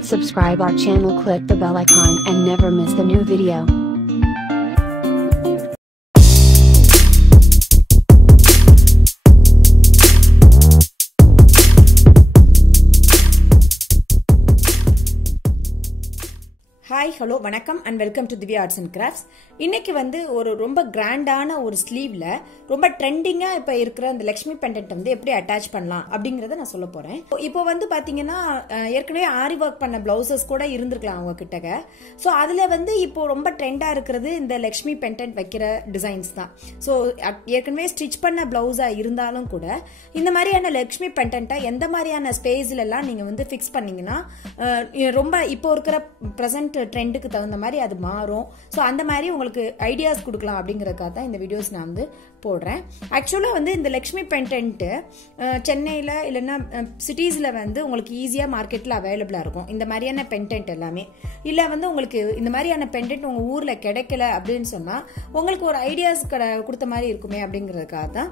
Must subscribe our channel, click the bell icon and never miss the new video. Hi, hello, vanakkam and welcome to Dhivya Arts and Crafts. இன்னைக்கு வந்து ஒரு ரொம்ப கிராண்டான ஒரு ஸ்லீவ்ல ரொம்ப ட்ரெண்டிங்கா இப்ப இருக்கிற அந்த லக்ஷ்மி பெண்டன்ட் வந்து எப்படி அட்டாச் பண்ணலாம் அப்படிங்கறத நான் சொல்ல போறேன். இப்போ வந்து பாத்தீங்கன்னா ஏற்கனவே ஆரி ஒர்க் பண்ண பிளவுசஸ் கூட இருந்திருக்கலாம் அவங்க கிட்டக. சோ அதுல வந்து இப்போ ரொம்ப ட்ரெண்டா இருக்கிறது இந்த லக்ஷ்மி பெண்டன்ட் வைக்கிற டிசைன்ஸ் தான். சோ ஏற்கனவே ஸ்டிச் பண்ண பிளவுஸா இருந்தாலும் கூட இந்த மாதிரியான லக்ஷ்மி பெண்டன்ட்டை எந்த மாதிரியான ஸ்பேஸ்ல எல்லாம் நீங்க வந்து ஃபிக்ஸ் பண்ணீங்கன்னா ரொம்ப இப்போ இருக்கிற பிரசன்ட் ட்ரெண்டுக்கு தகுந்த மாதிரி அது மாறும். ஸோ அந்த மாதிரி உங்களுக்கு ஐடியாஸ் கொடுக்கலாம் அப்படிங்கறதுக்காக தான் இந்த வீடியோஸ் நான் வந்து போடுறேன். ஆக்சுவலா வந்து இந்த லக்ஷ்மி பெண்டன்ட் சென்னையில இல்லைன்னா சிட்டிஸ்ல வந்து உங்களுக்கு ஈஸியா மார்க்கெட்ல அவைலபிளா இருக்கும். இந்த மாதிரியான பெண்டன்ட் எல்லாமே இல்ல வந்து உங்களுக்கு இந்த மாதிரியான பெண்டன்ட் உங்க ஊர்ல கிடைக்கல அப்படின்னு சொன்னா உங்களுக்கு ஒரு ஐடியாஸ் கொடுத்த மாதிரி இருக்குமே அப்படிங்கறதுக்காக தான்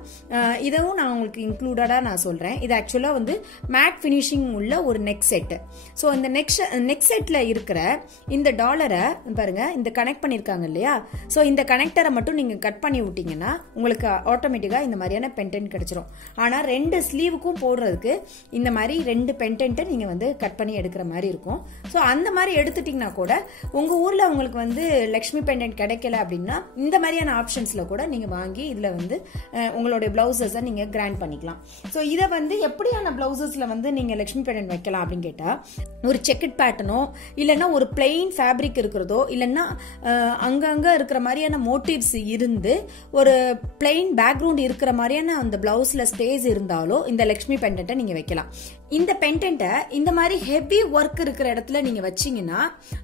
இதுவும் நான் உங்களுக்கு இன்க்ளூடடா நான் சொல்றேன். இது ஆக்சுவலா வந்து மேட் பினிஷிங் உள்ள ஒரு நெக் செட். ஸோ இந்த நெக் செட்ல இருக்கிற இந்த டாலரை பாருங்க, இந்த கனெக்ட் பண்ணிருக்காங்க இல்லையா? சோ இந்த கனெக்டரை மட்டும் நீங்க கட் பண்ணி விட்டீங்கன்னா உங்களுக்கு ஆட்டோமேட்டிக்கா இந்த மாதிரியான பெண்டன்ட் கிடைச்சிரும். ஆனா ரெண்டு ஸ்லீவுக்கும் போடுறதுக்கு இந்த மாதிரி ரெண்டு பெண்டன்ட்டை நீங்க வந்து கட் பண்ணி எடுக்கிற மாதிரி இருக்கும். சோ அந்த மாதிரி எடுத்துட்டீங்கன்னா கூட உங்க ஊர்ல உங்களுக்கு வந்து லக்ஷ்மி பெண்டன்ட் கிடைக்கல அப்படின்னா இந்த மாதிரியான ஆப்ஷன்ஸ்ல கூட நீங்க வாங்கி இதுல வந்து உங்களுடைய பிளவுசஸ் நீங்க கிராண்ட் பண்ணிக்கலாம். சோ இத வந்து எப்படியான பிளவுசஸ்ல வந்து நீங்க லக்ஷ்மி பெண்டன்ட் வைக்கலாம் அப்படின்னு கேட்டா, ஒரு செக்கட் பேட்டர்னோ இல்லைன்னா ஒரு பிளெயின் ஃபேப்ரிக் இருக்கிறதோ இல்லைன்னா அங்கங்க இருக்கிற மாதிரியான மோட்டிவ்ஸ் இருந்து ஒரு பிளெயின் பேக்ரவுண்ட் இருக்கிற மாதிரியான அந்த பிளவுஸ்ல ஸ்பேஸ் இருந்தாலோ இந்த லக்ஷ்மி பெண்டன்ட்டை நீங்க வைக்கலாம். இந்த பெண்டன்ட்டை இந்த மாதிரி ஹெவி ஒர்க் இருக்கிற இடத்துல நீங்க வச்சீங்கன்னா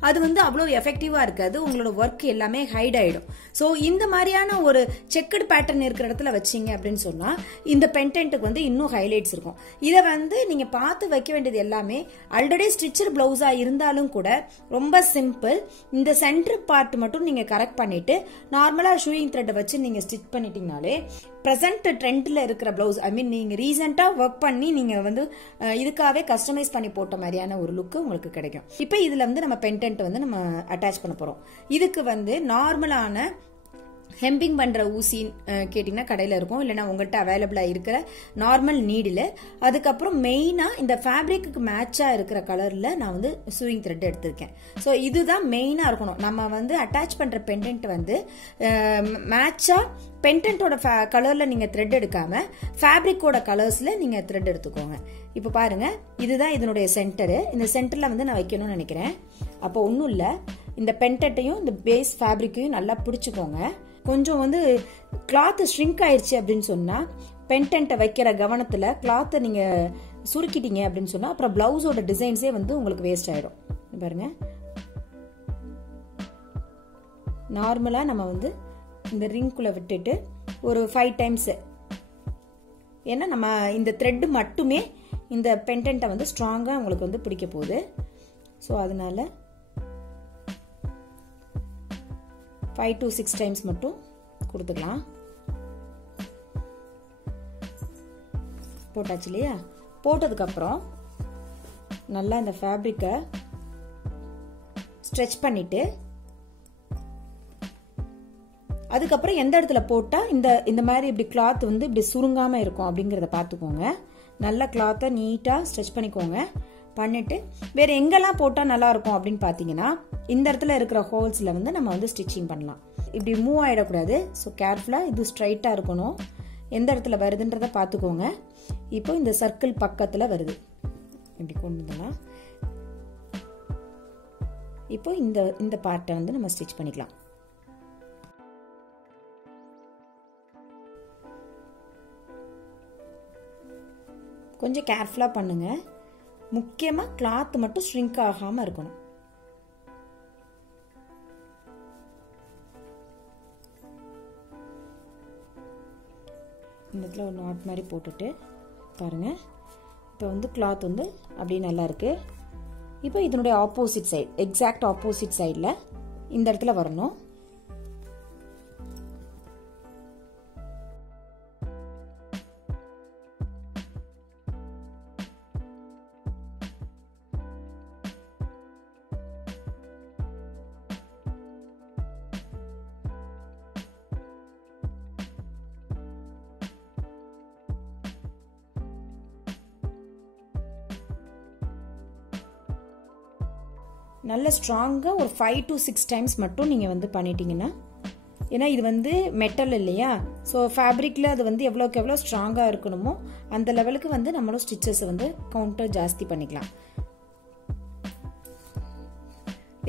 அது வந்து அவ்வளவு எஃபெக்டிவா இருக்காது. உங்களோட ஒர்க் எல்லாமே ஹைட் ஆயிடும். சோ இந்த மாதிரியான ஒரு செக்கட் பேட்டர்ன் இருக்கிற இடத்துல வச்சீங்க அப்படின்னு சொன்னா இந்த பெண்டன்ட்டுக்கு வந்து இன்னும் ஹைலைட்ஸ் இருக்கும். இதை வந்து நீங்க பார்த்து வைக்க வேண்டியது எல்லாமே ஆல்ரெடி ஸ்டிச்சர் பிளவுஸா இருந்தாலும் கூட ரொம்ப சிம்பிள். இந்த சென்டர் பார்ட் மட்டும் நீங்க கரெக்ட் பண்ணிட்டு நார்மலா ஷூயிங் த்ரெட் வச்சு நீங்க ஸ்டிச் பண்ணிட்டீங்கனாலே பிரசன்ட் ட்ரெண்ட்ல இருக்கிற பிளவுஸ், ஐ மீன் நீங்க ரீசெண்டா ஒர்க் பண்ணி நீங்க வந்து இதுக்காகவே கஸ்டமைஸ் பண்ணி போட்ட மாதிரியான ஒரு லுக் உங்களுக்கு கிடைக்கும். இப்போ இதுல வந்து நம்ம பெண்டன்ட் வந்து நம்ம அட்டாச் பண்ண போறோம். இதுக்கு வந்து நார்மலான ஹெம்பிங் பண்ற ஊசி கேட்டீங்கன்னா கடையில இருக்கும், இல்லைன்னா உங்கள்கிட்ட அவைலபிளா இருக்கிற நார்மல் நீடில், அதுக்கப்புறம் மெயினா இந்த ஃபேப்ரிக்கு மேட்சா இருக்கிற கலர்ல நான் வந்து சூயிங் த்ரெட் எடுத்திருக்கேன். ஸோ இதுதான் மெயினா இருக்கணும். நம்ம வந்து அட்டாச் பண்ற பெண்டன்ட் வந்து மேட்சா பெண்டன்ட்டோட கலர்ல நீங்க த்ரெட் எடுக்காம ஃபேப்ரிக்கோட கலர்ஸ்ல நீங்க த்ரெட் எடுத்துக்கோங்க. இப்ப பாருங்க, இதுதான் இதனுடைய சென்டரு. இந்த சென்டர்ல வந்து நான் வைக்கணும்னு நினைக்கிறேன். அப்போ ஒன்றும் இல்லை, இந்த பெண்டன்ட்டையும் இந்த பேஸ் ஃபேப்ரிக்கையும் நல்லா பிடிச்சுக்கோங்க. கொஞ்சம் வந்து கிளாத் ஷ்ரிங்க் ஆயிடுச்சு அப்படின்னு சொன்னா பெண்டன்ட்டை வைக்கிற கவனத்துல கிளாத்தை நீங்க சுருக்கிட்டீங்க அப்படின்னு சொன்னா அப்புறம் பிளவுஸோட டிசைன்ஸே வந்து உங்களுக்கு வேஸ்ட் ஆயிடும். பாருங்க, நார்மலா நம்ம வந்து இந்த ரிங்குள்ள விட்டுட்டு ஒரு 5 டைம்ஸ், ஏன்னா நம்ம இந்த த்ரெட் மட்டுமே இந்த பெண்டன்ட்டை வந்து ஸ்ட்ராங்கா உங்களுக்கு வந்து பிடிக்க போகுது. ஸோ அதனால 5 to 6 டைம்ஸ் மட்டும் கொடுத்துக்கலாம். போட்டாச்சு இல்லையா? போட்டதுக்கு அப்புறம் நல்லா இந்த ஃபேப்ரிக்கை ஸ்ட்ரெச் பண்ணிட்டு அதுக்கப்புறம் எந்த இடத்துல போட்டா இந்த மாதிரி இப்படி கிளாத் வந்து இப்படி சுருங்காம இருக்கும் அப்படிங்கறத பாத்துக்கோங்க. நல்லா கிளாத்தை நீட்டா ஸ்ட்ரெச் பண்ணிக்கோங்க. பண்ணிட்டு வேற எங்கெல்லாம் போட்டா நல்லா இருக்கும் அப்படின்னு பாத்தீங்கன்னா இந்த இடத்துல இருக்கிற ஹோல்ஸ்ல வந்து நம்ம வந்து ஸ்டிச்சிங் பண்ணலாம். இப்படி மூவ் ஆயிடக்கூடாது. ஸோ கேர்ஃபுல்லா இது ஸ்ட்ரைட்டா இருக்கணும். எந்த இடத்துல வருதுன்றத பாத்துக்கோங்க. இப்போ இந்த சர்க்கிள் பக்கத்துல வருது, இப்படி கொண்டு வந்துடலாம். இப்போ இந்த பார்ட்டை வந்து நம்ம ஸ்டிச் பண்ணிக்கலாம். கொஞ்சம் கேர்ஃபுல்லா பண்ணுங்க. முக்கியமா கிளாத் மட்டும் ஷ்ரிங்க் ஆகாம இருக்கணும். இந்த இடத்துல ஒரு நாட் மாதிரி போட்டுட்டு பாருங்க, இப்போ வந்து கிளாத் வந்து அப்படியே நல்லா இருக்கு. இப்போ இதனுடைய ஆப்போசிட் சைடு, எக்ஸாக்ட் ஆப்போசிட் சைடில் இந்த இடத்துல வரணும். நல்ல ஸ்ட்ராங்காக ஒரு 5 to 6 டைம்ஸ் மட்டும் நீங்கள் வந்து பண்ணிட்டீங்கன்னா, ஏன்னா இது வந்து மெட்டல் இல்லையா, ஸோ ஃபேப்ரிக்கில் அது வந்து எவ்வளோக்கு எவ்வளோ ஸ்ட்ராங்காக இருக்கணுமோ அந்த லெவலுக்கு வந்து நம்மளும் ஸ்டிச்சஸை வந்து கவுண்டர் ஜாஸ்தி பண்ணிக்கலாம்.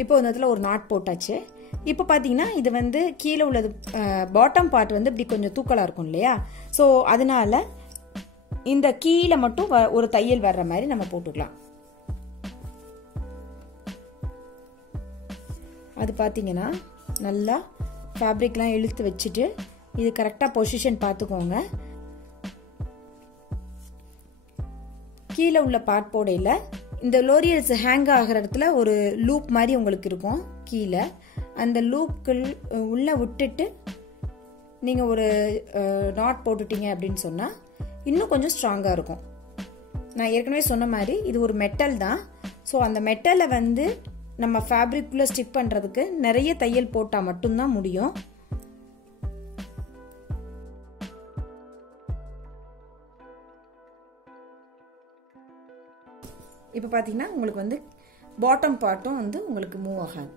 இப்போ இந்த இடத்துல ஒரு நாட் போட்டாச்சு. இப்போ பார்த்தீங்கன்னா இது வந்து கீழே உள்ளது பாட்டம் பார்ட் வந்து இப்படி கொஞ்சம் தூக்கலாக இருக்கும் இல்லையா, ஸோ அதனால இந்த கீழே மட்டும் ஒரு தையல் வர்ற மாதிரி நம்ம போட்டுக்கலாம். அது பார்த்தீங்கன்னா நல்லா ஃபேப்ரிக்லாம் இழுத்து வச்சுட்டு இது கரெக்டாக பொசிஷன் பார்த்துக்கோங்க. கீழே உள்ள பார்ட் போடையில் இந்த லோரியல்ஸ் ஹேங் ஆகிற இடத்துல ஒரு லூப் மாதிரி உங்களுக்கு இருக்கும் கீழே, அந்த லூப்கள் உள்ளே விட்டுட்டு நீங்கள் ஒரு நாட் போட்டுட்டீங்க அப்படின்னு சொன்னால் இன்னும் கொஞ்சம் ஸ்ட்ராங்காக இருக்கும். நான் ஏற்கனவே சொன்ன மாதிரி இது ஒரு மெட்டல் தான், ஸோ அந்த மெட்டலை வந்து நம்ம ஃபேப்ரிக்குள்ளே ஸ்டிக் பண்ணுறதுக்கு நிறைய தையல் போட்டால் மட்டும்தான் முடியும். இப்போ பார்த்தீங்கன்னா உங்களுக்கு வந்து பாட்டம் பார்ட்டும் வந்து உங்களுக்கு மூவ் ஆகாது.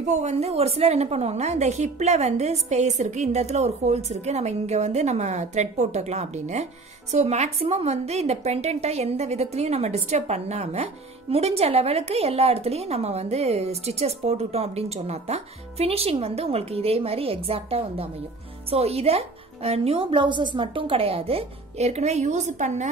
இப்போ வந்து ஒரு சிலர் என்ன பண்ணுவாங்கன்னா, இந்த ஹிப்ல வந்து ஸ்பேஸ் இருக்கு, இந்த இடத்துல ஒரு ஹோல்ஸ் இருக்கு, நம்ம இங்க வந்து நம்ம த்ரெட் போட்டுக்கலாம் அப்படின்னு. ஸோ மேக்சிமம் வந்து இந்த பெண்டன்ட்டை எந்த விதத்துலையும் நம்ம டிஸ்டர்ப் பண்ணாம முடிஞ்ச லெவலுக்கு எல்லா இடத்துலையும் நம்ம வந்து ஸ்டிச்சஸ் போட்டுட்டோம் அப்படின்னு சொன்னா தான் ஃபினிஷிங் வந்து உங்களுக்கு இதே மாதிரி எக்ஸாக்டா வந்து அமையும். ஸோ இதை நியூ பிளவுசஸ் மட்டும் கிடையாது, ஏற்கனவே யூஸ் பண்ண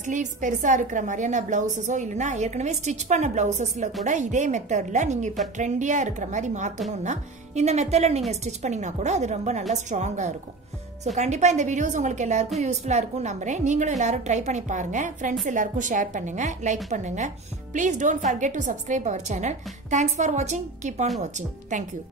ஸ்லீவ்ஸ் பெருசா இருக்கிற மாதிரியான பிளவுசஸோ இல்லைன்னா ஏற்கனவே ஸ்டிச் பண்ண பிளவுசஸ்ல கூட இதே மெத்தட்ல நீங்க இப்ப ட்ரெண்டியா இருக்கிற மாதிரி மாத்தணும்னா இந்த மெத்தட்ல நீங்க ஸ்டிச் பண்ணீங்கன்னா கூட அது ரொம்ப நல்லா ஸ்ட்ராங்கா இருக்கும். ஸோ கண்டிப்பா இந்த வீடியோஸ் உங்களுக்கு எல்லாருக்கும் யூஸ்ஃபுல்லா இருக்கும் நம்புறேன். நீங்களும் எல்லாரும் ட்ரை பண்ணி பாருங்க, ஃப்ரெண்ட்ஸ் எல்லாருக்கும் ஷேர் பண்ணுங்க, லைக் பண்ணுங்க. Please don't forget to subscribe our channel. Thanks for வாட்சிங், கீப் ஆன் வாட்சிங். தேங்க்யூ.